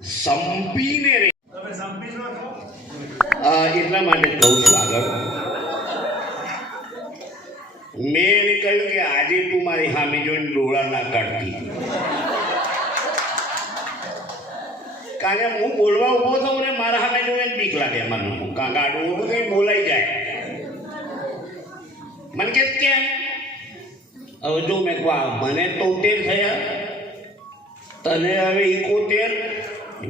સંપીને રહી. એટલા માટે કહું છું આગળ મેં એને કહ્યું કે આજે તું મારી સામે જોઈને ડોળા ના કાઢતી, કારણ કે હું બોલવા ઉભો થઉં ને મારા સામે જોઈને બીક લાગે મને, કારણ કે આડું ઉભું થઈ બોલાઈ જાય. મને કે કેમ? હવે જો મેં કહું મને 73 થયા, તને હવે 71.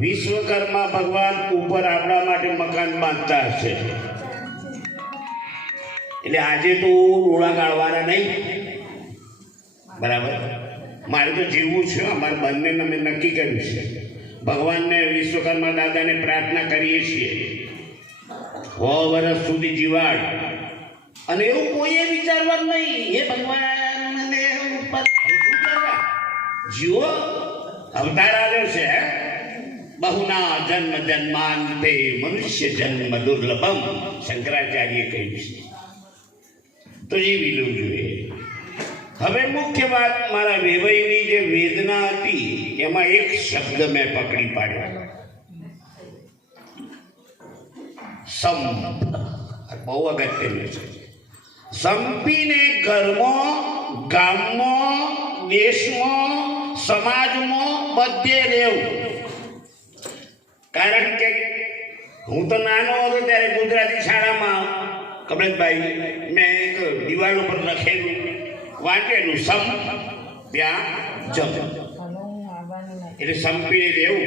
વિશ્વકર્મા ભગવાન ઉપર આપણા માટે મકાન બાંધતા હશે, એટલે આજે તો ડોળા કાઢવાના નહીં, બરાબર? મારે તો જીવવું છે. અમારે બંનેને અમે નક્કી કર્યું છે. ભગવાનને વિશ્વકર્મા દાદાને પ્રાર્થના કરીએ છીએ 100 વર્ષ સુધી જીવાડ, અને એવું કોઈએ વિચારવાનું નહીં એ ભગવાનને ઉપર શું કરવા જીવો અવતાર આવ્યો છે. બહુના જન્મ જન્માંતે મનુષ્ય જન્મ દુર્લભમ, શંકરાચાર્ય કહ્યું છે. તો જીવી લેવું જોઈએ. હવે મુખ્ય વાત મારા વેવાઈની જે વેદના હતી એમાં એક શબ્દ મેં પકડી પાડ્યો, સંપ. બહુ અગત્યનું છે. સંપીને ઘરમાં, ગામમાં, દેશમાં, સમાજમાં બધે રહેવું. કારણ કે હું તો નાનો હતો ત્યારે ગુજરાતી શાળામાં કમલેશભાઈ મેં એક દિવાલ ઉપર લખેલું વાંચેલું સમ ત્યાં જમ, એટલે સંપીને રહેવું.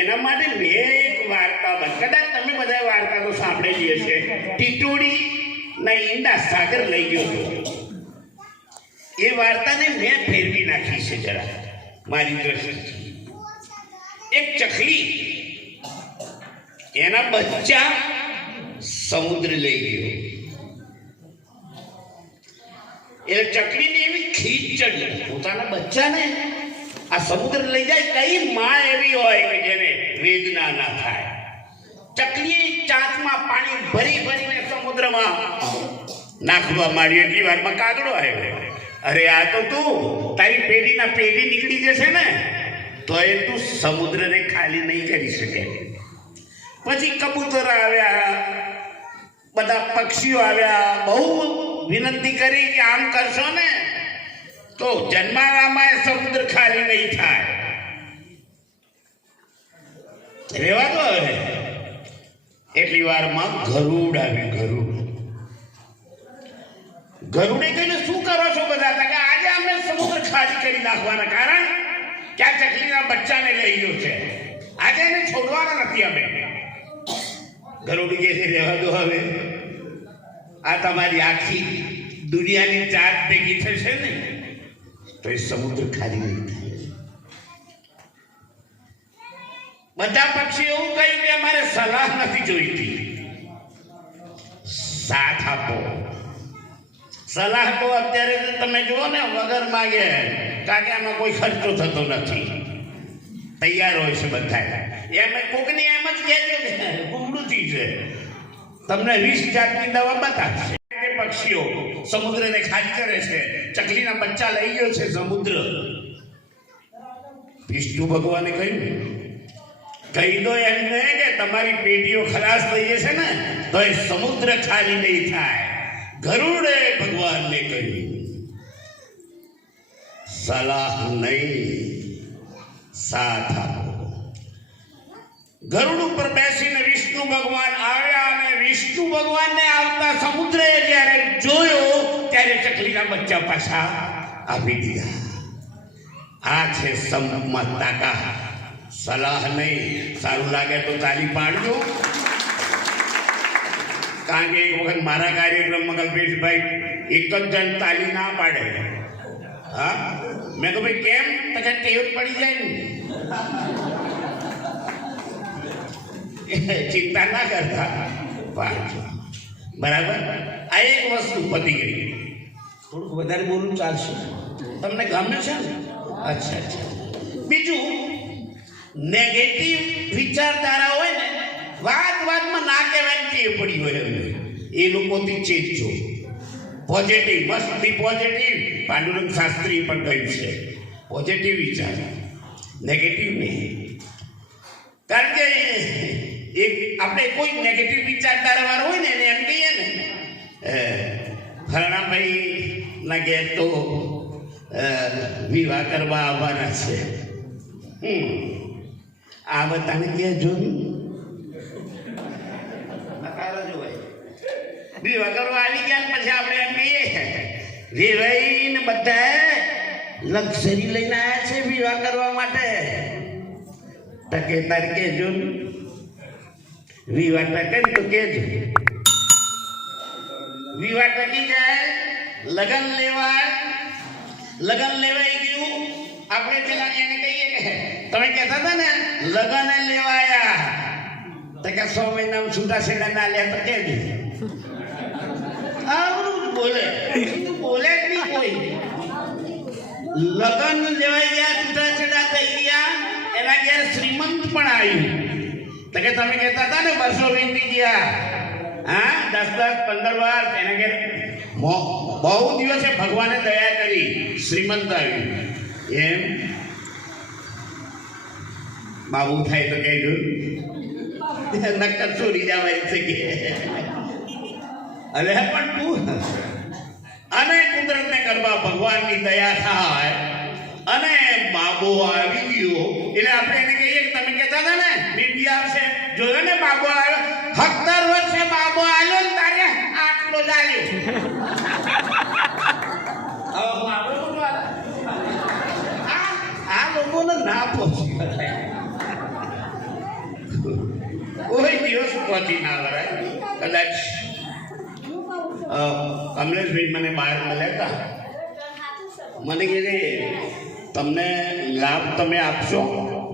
એના માટે મેં એક વાર્તા કદાચ તમે બધા વાર્તા તો સાંભળેલી હશે. ટીટોડી ના ઈંડા સાગર લઈ ગયો હતો. એ વાર્તાને મેં ફેરવી નાખી છે જરા મારી દ્રષ્ટિથી. એક ચકલી એના બચ્ચા સમુદ્ર લઈ ગયો, એટલે ચકલીને એવી ખીચ ચડી પોતાના બચ્ચાને આ સમુદ્ર લઈ જાય. કઈ માં એવી હોય કે જેને વેદના ના થાય? ચકલીએ ચાંચમાં પાણી ભરી ભરીને સમુદ્રમાં નાખવા માંડ્યું. એટલી વારમાં કાગડો આવ્યો. અરે આ તો તું તારી પેઢીના પેઢી નીકળી જશે ને તો એ તું સમુદ્રને ખાલી નહીં કરી શકે. પછી કબૂતર આવ્યા, બધા પક્ષીઓ આવ્યા, બહુ વિનંતી કરી કે આમ કરશો ને તો જન્મારામાં સમુદ્ર ખાલી નહીં થાય. રેવા દો હવે. એટલી વારમાં ગરુડ આવ્યું. ગરુડે કહ્યું શું કરો છો બધા? કે આજે અમે સમુદ્ર ખાલી કરી નાખવાના, કારણ કે આ ચકલીના બચ્ચાને લઈ ગયો છે, આજે એને છોડવાના નથી અમે. ગરુડ કહે છે રહેવા દો હવે, આ તમારી આખી દુનિયાની ચાર ભેગી થશે ને તો એ સમુદ્ર ખાલી નહીં થાય. બધા પક્ષી એવું કહ્યું કે અમારે સલાહ નથી જોઈતી, સાથ આપો. સલાહ તો અત્યારે તમે જુઓ ને વગર માગે, કારણ કે આમાં કોઈ ખર્ચો થતો નથી, તૈયાર હોય છે બધા. એમ કોકની એમ જ કહેજો કે ગુમડુથી છે, તમને 20 જાતની દવા બતાવશે. પક્ષીઓ સમુદ્રને ખાલી કરે છે, ચકલીના બચ્ચા લઈ ગયો છે સમુદ્ર. વિષ્ણુ ભગવાને કહ્યું કહી દો એમને કે તમારી પેટીઓ ખલાસ થઈ જશે ને તો એ સમુદ્ર ખાલી નહીં થાય. ગરુડે ભગવાનને કહ્યું સલાહ નહીં, સાથ આપો. ગરુડ ઉપર બેસીને વિષ્ણુ ભગવાન આવ્યા, અને વિષ્ણુ ભગવાનને આવતા સમુદ્રે જ્યારે જોયો ત્યારે ચકલીના બચ્ચા પાછા આપી દીધા. આ છે સંપમાં તાકાત. સલાહ નહીં. સારું લાગે તો તાલી પાડજો. કારણ કે એક વખત મારા કાર્યક્રમમાં કલ્પેશભાઈ એક જ જણ તાલી ના પાડે. હા, મેં કહું ભાઈ કેમ? પછી ટેવ પડી જાય ને, ચિંતા ના કરતા પાડજો. બરાબર? આ એક વસ્તુ પતી ગઈ. થોડુંક વધારે બોલવું ચાલશે? તમને ગમે છે ને? અચ્છા. બીજું, નેગેટિવ વિચારધારા હોય ને, વાતમાં ના કહેવાની ટેવ પડી હોય, એ લોકોથી ચેતજો. Positive, must be positive. Pandurang Shastri પણ કહ્યું છે પોઝિટિવ વિચાર, નેગેટિવ નહીં. એક આપણે કોઈ નેગેટિવ વિચારધારા વાળો હોય ને એને એમ કહીએ ને ફરણાભાઈ ના ઘેર તો વિવાહ કરવા આવવાના છે. આ બધાને કહેજો વિવાહ કરવા આવી ગયા પછી આપણે એમ કહીએ વિવાહી ને બધા લક્ઝરી લઈને આવ્યા છે વિવાહ કરવા માટે. ટકે તાર કહેજો વિવાહ ટકે ને તો કહેજો. વિવાહ ટકી જાય લગન લેવાઈ ગયું. આપણે પેલા એને કહીએ કે તમે કહેતા હતા ને લગન લેવાયા તો કે 100 મહિના છૂટા છેડા ના લે તો કહેજો. આવું બોલે બોલે જ નહીં કોઈ. લગન લેવાઈ ગયા છૂટા છેડા થઈ ગયા એના ઘેર શ્રીમંત પણ આવ્યું તો કે તમે કહેતા હતા ને વર્ષો વીતી ગયા 10-15 વાર એના ઘેર બહુ દિવસે ભગવાને દયા કરી શ્રીમંત આવ્યું એમ બાબુ થાય તો કહેજો નક્કર ચોરી જવાય છે કે અરે પણ તું અને કુદરતને કરવા ભગવાનની દયા થાય અને બાબો આવી ગયો એટલે આપણે એને કહીએ કે તમે કહેતા હતા ને બીબી આવશે જોયો ને બાબો આવ્યો 17 વર્ષે બાબો આવ્યો ને તારે આટલો જ આવ્યો. આ લોકોને ના પહોંચી કોઈ દિવસ પહોંચી ના વરાય. કદાચ કમલેશભાઈ મને બહાર મળ્યા હતા મને કહે તમને લાભ તમે આપશો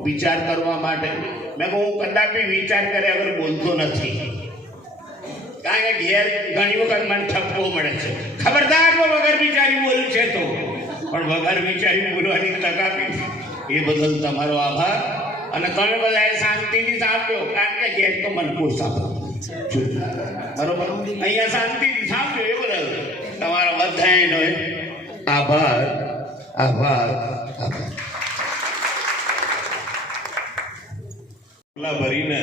વિચાર કરવા માટે. મેં કહું હું કદાપી વિચાર કર્યા વગર બોલતો નથી કારણ કે ઘેર ઘણી વખત મને ઠપકો મળે છે ખબરદાર વગર વિચારી બોલું છે તો પણ વગર વિચારી બોલવાની તક આપી એ બદલ તમારો આભાર. અને તમે બધાએ શાંતિથી સાંભળ્યો કારણ કે ઘેર તો મને કોઈ સાંભળ્યો બરોબર અહીંયા શાંતિથી સાંભળ્યો એ બદલ તમારો બધાનો આભાર આભાર આભાર. ભરીને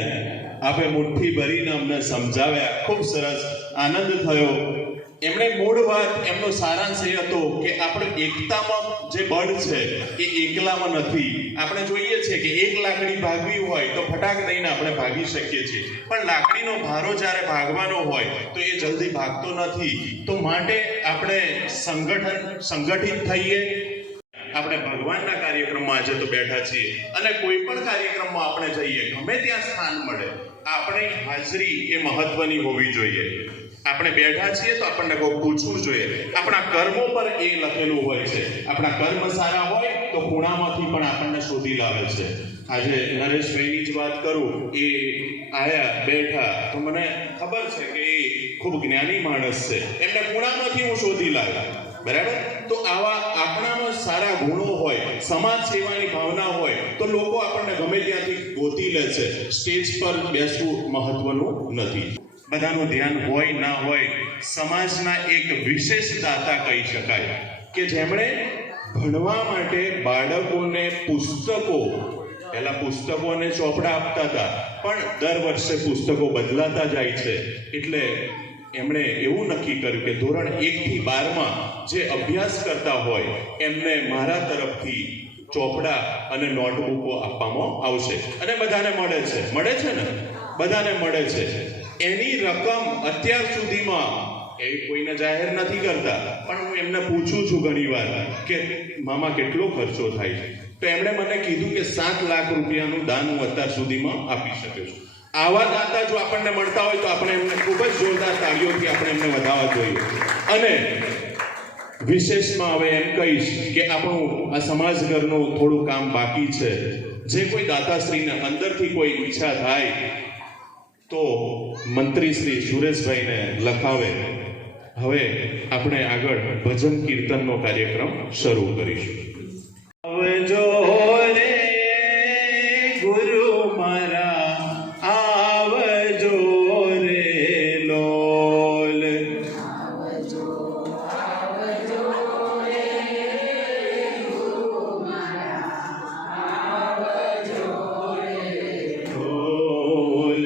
આપે મુઠ્ઠી ભરીને અમને સમજાવ્યા ખૂબ સરસ આનંદ થયો. એમણે મૂળ વાત એમનો સારાંશ એ હતો કે આપણે એકતામાં જે બળ છે એ એકલામાં નથી. આપણે જોઈએ છીએ કે એક લાકડી ભાગવી હોય તો ફટાક દઈને આપણે ભાગી શકીએ છીએ પણ લાકડીનો ભારો જ્યારે ભાગવાનો હોય તો એ જલ્દી ભાગતો નથી. તો માટે આપણે સંગઠિત થઈએ. આપણે ભગવાનના કાર્યક્રમમાં આજે તો બેઠા છીએ અને કોઈ પણ કાર્યક્રમમાં આપણે જઈએ ગમે ત્યાં સ્થાન મળે આપણી હાજરી એ મહત્વની હોવી જોઈએ. આપણે બેઠા છીએ તો આપણને કોઈ પૂછવું જોઈએ. આપણા કર્મો પર એ લખેલું હોય છે. આપણા કર્મ સારા હોય તો ખૂણામાંથી પણ આપણને શોધી લાવે છે. આજે નરેશભાઈની જ વાત કરું એ આયા બેઠા તો મને ખબર છે કે એ ખૂબ જ્ઞાની માણસ છે એમને ખૂણામાંથી હું શોધી લાવ્યા બરાબર. તો આવા આપણામાં સારા ગુણો હોય સમાજ સેવાની ભાવના હોય તો લોકો આપણને ગમે ત્યાંથી ગોતી લે છે. સ્ટેજ પર બેસવું મહત્વનું નથી. બધાનું ધ્યાન હોય ના હોય સમાજના એક વિશેષ દાતા કહી શકાય કે જેમણે ભણવા માટે બાળકોને પુસ્તકો પહેલા પુસ્તકો અને ચોપડા આપતા હતા પણ દર વર્ષે પુસ્તકો બદલાતા જાય છે એટલે એમણે એવું નક્કી કર્યું કે ધોરણ 1 થી 12માં જે અભ્યાસ કરતા હોય એમને મારા તરફથી ચોપડા અને નોટબુકો આપવામાં આવશે અને બધાને મળે છે ને બધાને મળે છે. એની રકમ અત્યાર સુધીમાં એ કોઈને જાહેર નથી કરતા પણ હું એમને પૂછું છું ઘણીવાર કે મામા કેટલો ખર્ચો થાય છે તો એમણે મને કીધું કે 7 લાખ રૂપિયાનું દાન હું અત્યાર સુધીમાં આપી શકું છું. આવા દાતા જો આપણને મળતા હોય તો આપણે એમને ખૂબ જ જોરદાર તાળીઓથી આપણે એમને વધાવવા જોઈએ. અને વિશેષમાં હવે એમ કહીશ કે આપણું આ સમાજઘરનું થોડું કામ બાકી છે. જે કોઈ દાતાશ્રીને અંદરથી કોઈ ઈચ્છા થાય તો મંત્રી શ્રી સુરેશભાઈને લખાવે. હવે આપણે આગળ ભજન કીર્તનનો કાર્યક્રમ શરૂ કરીશું. આવજો રે ગુરુ મારા આવજો રે લોલ આવજો રે ગુરુ મારા આવજો રે લોલ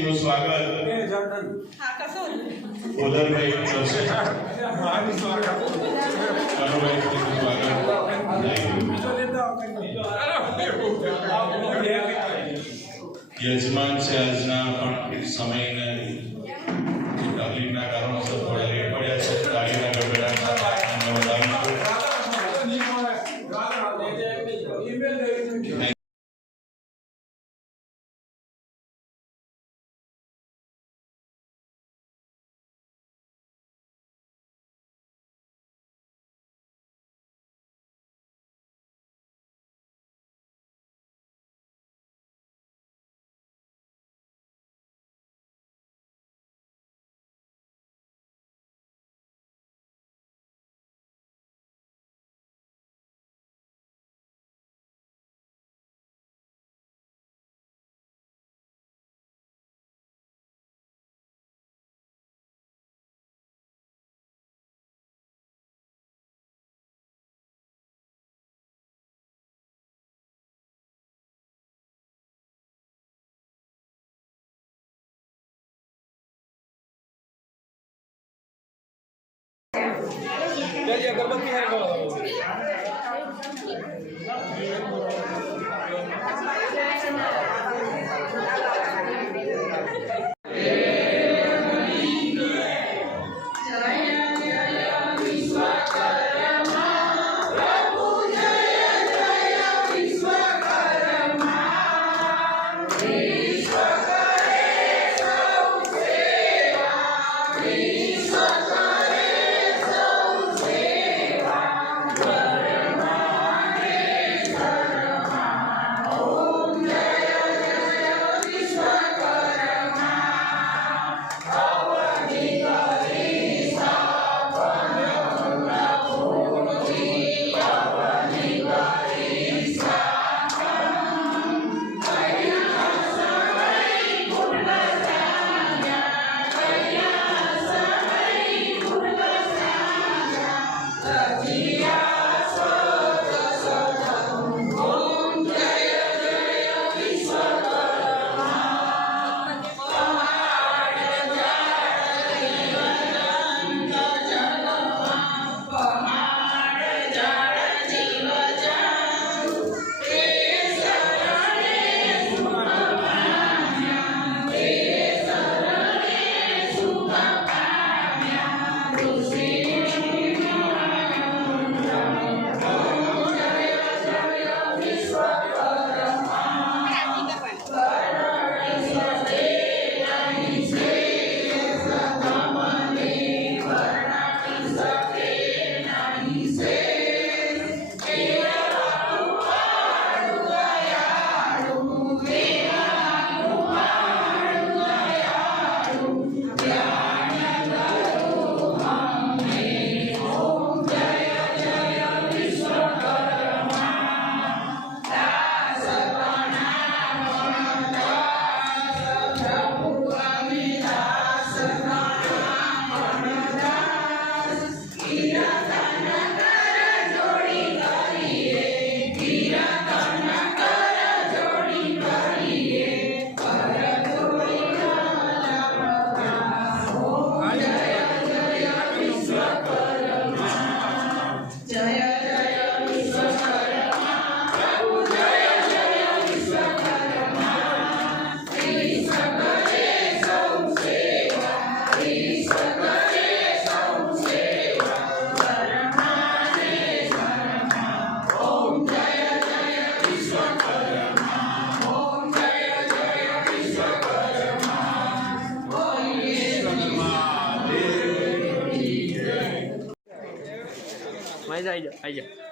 શ્રીનું સ્વાગત ઉદરભાઈ કરશે. કનુભાઈ શ્રીનું સ્વાગત. યજમાન છે આજના પણ સમયને તકલીફના કારણોસર થોડા લેટ પડ્યા છે. તાળીના ગડગડાટ એમને વધાવીશું. चलिए अगरबत्ती है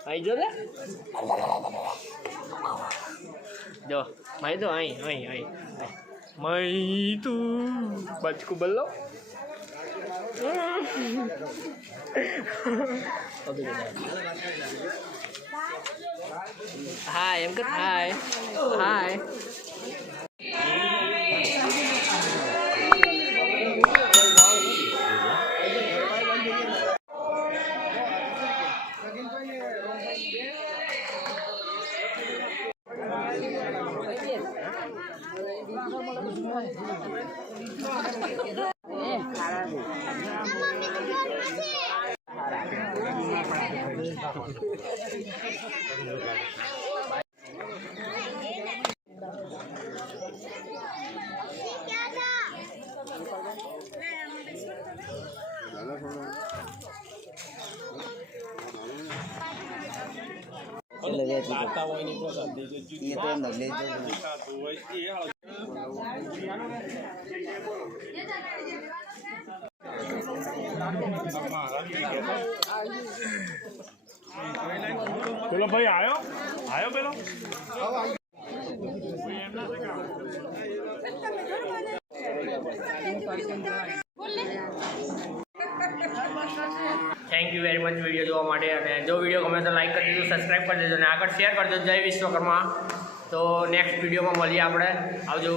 आई जो रे जो मैं तो आई मैं तू बचकू बोलो हाय एम कर हाय हाय Yes. પેલો ભાઈ આવ્યો આવ્યો પેલો thank you very much video જોવા માટે. અને જો વિડીયો ગમે તો લાઈક કરી દેજો, સબસ્ક્રાઈબ કરી દેજો અને આગળ શેર કરજો. જય વિશ્વકર્મા. તો નેક્સ્ટ વિડીયોમાં મળીએ આપણે. આવજો.